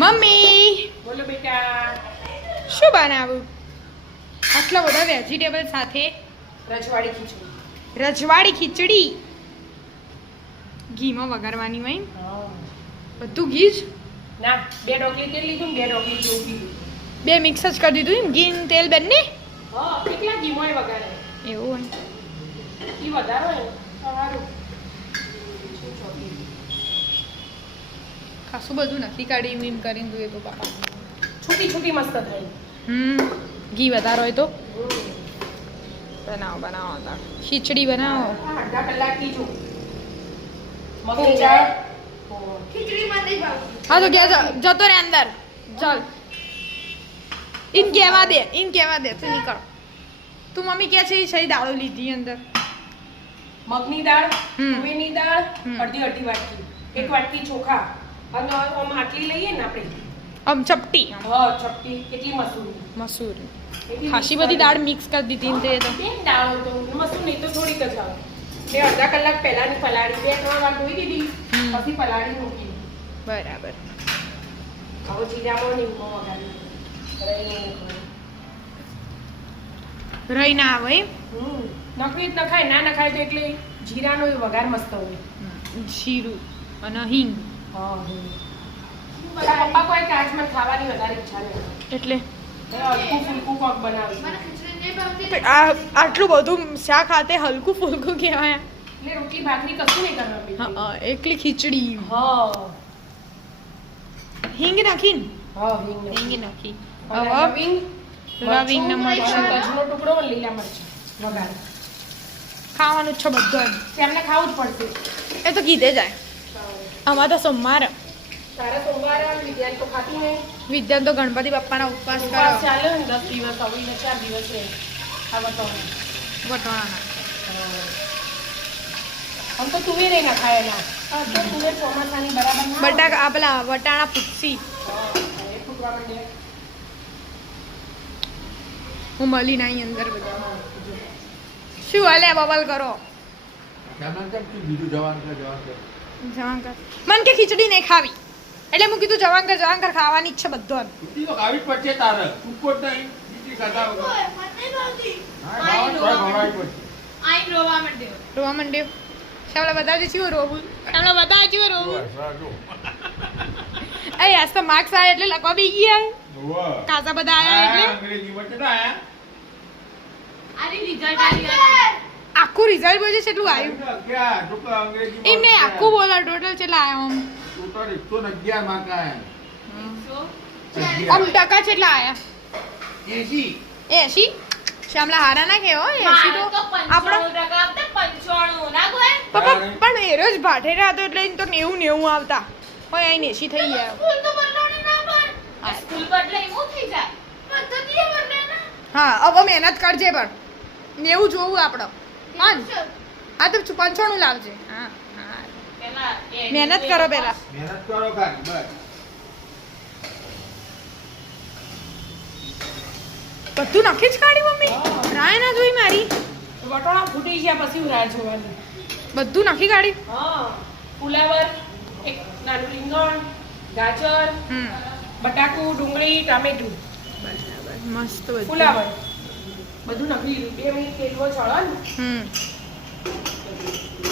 Mummy બોલો બેટા. શું બનાવું? આટલા બધા વેજીટેબલ સાથે રજવાડી ખીચડી. રજવાડી ખીચડી ઘીમાં વઘારવાની હોય બધું ઘી જ ના 2 ઢોકળી તેલ લીધું ને 2 ઢોકળી જેવું પીધું. બે મિક્સ જ કરી દીધું એમ ઘી ને તેલ બંને હા કેટલા ઘીમાં વઘારે એવું હોય ઘી વધારો હોય સારું. ખાસું બધું નથી કાઢી એમ કરીને જોઈએ તો બાપા છૂટી છૂટી મસ્ત થાય. ઘી વધારો હોય તો બનાવો તાર ખીચડી બનાવો. અડધા કલાક બીજું મગની દાળ. હા તો ગયા જતો રે અંદર ચાલ ઇન કહેવા દે તું નીકળ. તું મમ્મી કે છે સહી દાળો લીધી અંદર મગની દાળ, હમ. તુવેરની દાળ, હમ. અડધી વાટકી, 1 વાટકી ચોખા અને આમ આટલી લઈએ ને આપણે આમ ચપટી ચપટી કેટલી મસૂર એટલી ખાસી mix બધી કરી. દાળ મિક્સ કરી દીધી ને તે તો બેન દાળ તો મસૂર નહીં તો થોડીક જ આવે. તે અડધા કલાક પહેલાની પલાળી 2-3 વાર ધોઈ દીધી હમ. પછી પલાળી મૂકી. બરાબર હવે જીરામાં લીંબુ વઘારી રહી ના આવે એમ? નખવી જ નખાય ના નખાય તો એટલે જીરાનો એ વઘાર મસ્ત હોય. જીરું અને હિંગ પપ્પા કોઈ કે આજ મને ખાવાની વધારે ઈચ્છા નહીં એટલે હલકું ફૂલકું કોક બનાવી આટલું બધું શાક હાથે હલકું ફૂલકું કહેવાય એટલે રોટલી ભાખરી કશું નહીં કરવાનું. હા એકલી ખીચડી હા હિંગ નાખીને હિંગ હિંગ નાખી હવે હવે લવિંગ ને મરચું તજનો ટુકડો અને લીલા મરચાં વઘાર. ખાવાનું જ છે બધું એમ તેમને ખાવું જ પડશે. એ તો કીધે જાય અમારે તો સોમવાર તારા સોમવાર વિદ્યાન તો ખાતી નહીં. વિદ્યાન તો ગણપતિ બાપ્પાના ઉપવાસ કરો ઉપવાસ ચાલે ને 10 દિવસ હવે 4 દિવસ રહે આ બતાવો. વટવાના આમ તો તુવેર એ ના ખાય ના તો તુવેર ચોમાસાની બરાબર ના બટાકા આ પેલા વટાણા પૂછી એ ફૂટવા માંડે. હું મળી નાઈ અંદર બધા શું હાલે બબલ કરો જવાન કર મન કે ખીચડી નહીં ખાવી એટલે હું કીધું જવાન કર ખાવાની ઈચ્છા બધો એમ રોવા માંડ્યો શામલા બધા જ રોવું શામલા બધા જ રોવું એ આજ તો માર્ક્સ આયા એટલે લખવા બી ગયા કાસા બધા આયા એટલે આખું રિઝલ્ટ બોલજે કેટલું આવ્યું એમને આખું બોલો ટોટલ કેટલા આવ્યા આમ ટકા કેટલા આયા 80 શ્યામલા હારા ના કેવો 80 તો આપણો પપ્પા પણ એરો જ ભાઠેરા હતો એટલે એને તો 90 આવતા હોય અહીં 80 થઈ ગયા હા હવે મહેનત કરજે પણ 90 જોવું આપણો હા તો 95 લાવજે હા મહેનત કરો પેલા બધું નખી જ કાઢ્યું મમ્મી રાય ના જોઈ મારી વટોણા ફૂટી ગયા પછી હું રાહ જોવાની. બધું નખી કાઢ્યું ફુલાવર, એક નાનું રીંગણ, ગાજર, બટાકું, ડુંગળી, ટામેટું, બરાબર મસ્ત બધું ફુલાવર બધું નખી દીધું. 2 મિનિટ તેલમાં ચડો ને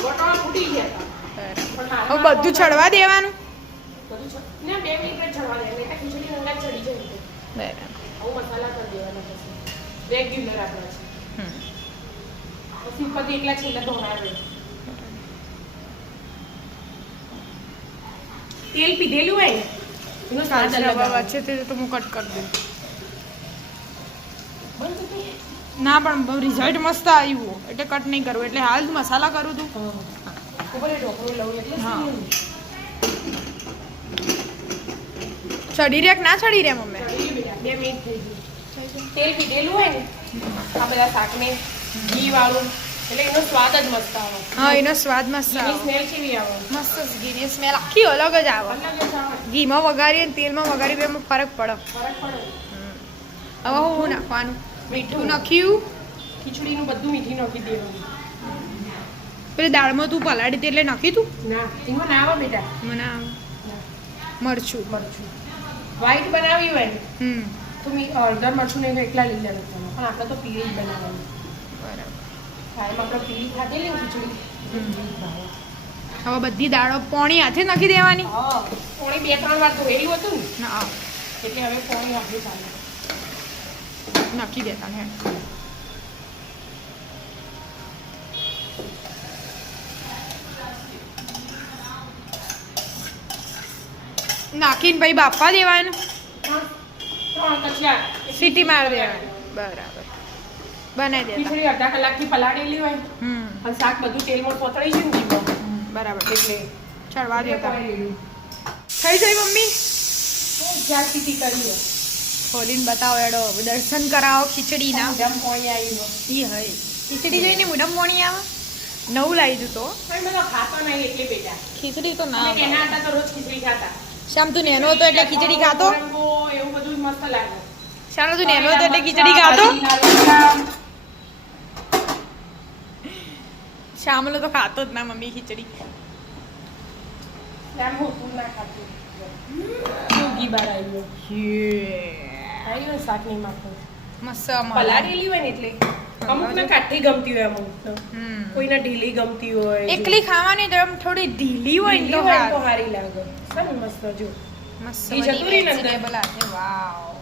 વટોણા ફૂટી ગયા હતા. હવે બધું ચડવા દેવાનું બધું ને 2 મિનિટ જ ચડવા દે એટલે ખીચડી અંગાત ચડી જાય. બરાબર આવું મસાલા કરી દેવાના પછી રેગ્યુલર આપણા છે. પછી ઉપરથી એકલા છેલ્લે ધોણાવે. તેલ પીધેલું હોય ને એનો સ્વાદ અલગ આવે. છે તે તો હું કટ કરી દઉં બંધ કરી દે. ના પણ રિઝલ્ટ મસ્ત આવ્યું એટલે કટ નહીં કરવું એટલે હાલ મસાલા કરું તું ઉપર એ ઢોકળું લઉં એટલે હા. શું? ચડી રે કે ના ચડી રે મમ્મી ચડી ગયું બેટા. 2 મિનિટ થઈ ગઈ. તેલ પીધેલું હોય ને આ બધા શાકને ઘી વાળું એટલે એનો સ્વાદ જ મસ્ત આવે. હા એનો સ્વાદ મસ્ત ઘીની આવે સ્મેલ કેવી આવે? મસ્ત ઘીની સ્મેલ આખી અલગ જ આવે અલગ જ આવે. ઘીમાં વઘારીએ ને તેલમાં વઘારી બે ફરક પડે ફરક પડે. હવે હું નાખવાનું મીઠું નાખ્યું ખીચડીનું બધું મીઠી નાખી દેવાનું. પેલી દાળમાં તું પલાળી હતી એટલે નાખી તું ના એમાં ના આવે બેટા. મને ના. મરચું મરચું વ્હાઈટ બનાવી હોય ને હમ તો હળદર મરચું ને એકલા લીલા નથી પણ આપણે તો પીળી જ બનાવવાની. બરાબર. કાયમ આપણે પીળી ખાધેલી ને ખીચડી. હવે બધી દાળો પોણી હાથે નાખી દેવાની. હા પોણી 2-3 વાર ધોયેલું હતું ને હા એટલે હવે પોણી હાથે ચાલે. નાખી દેતા ને નાખીને પછી બાફવા દેવાનું. 3 કચિયા સીટી મારી દેવાની. બરાબર બનાવી દેતા. ખીચડી અડધા કલાકથી પલાળેલી હોય અને શાક બધું તેલમાં પોતળી છે ને જીવો બરાબર એટલે ચડવા દેતા. થઈ જાય મમ્મી જ્યાં સીટી કરી ખોલીને બતાવો એડો દર્શન કરાવો ખીચડીના. જમ પોણી આવી ઈ હઈ ખીચડી જોઈને મુડમ મોણી આવે. નવું લાવી દીધું તો પણ બધા ખાતા નહીં એટલે બેટા ખીચડી તો ના અમે એના હતા તો રોજ ખીચડી ખાતા. શ્યામ તું નેનો હતો એટલે ખીચડી ખાતો. રંગો એવું બધું મસ્ત લાગે. શ્યામ તું નેનો હતો એટલે ખીચડી ખાતો. શ્યામલો તો ખાતો જ ના મમ્મી ખીચડી. શ્યામ હોતું ના ખાતું. યોગી બાર આવ્યો. આવ્યો શાક નહીં માપો. મસ્ત પલાળેલી હોય ને એટલે અમુકને કાઠી ગમતી હોય અમુક કોઈને ઢીલી ગમતી હોય. એકલી ખાવાની તો આમ થોડી ઢીલી હોય ને તો તો સારી લાગે. સમ મસ્ત જો મસ્ત ઈ જતું રહી ને અંદર. વેજીટેબલ આજે વાવ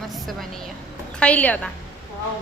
મસ્ત બની ખાઈ લ્યો તા. વાવ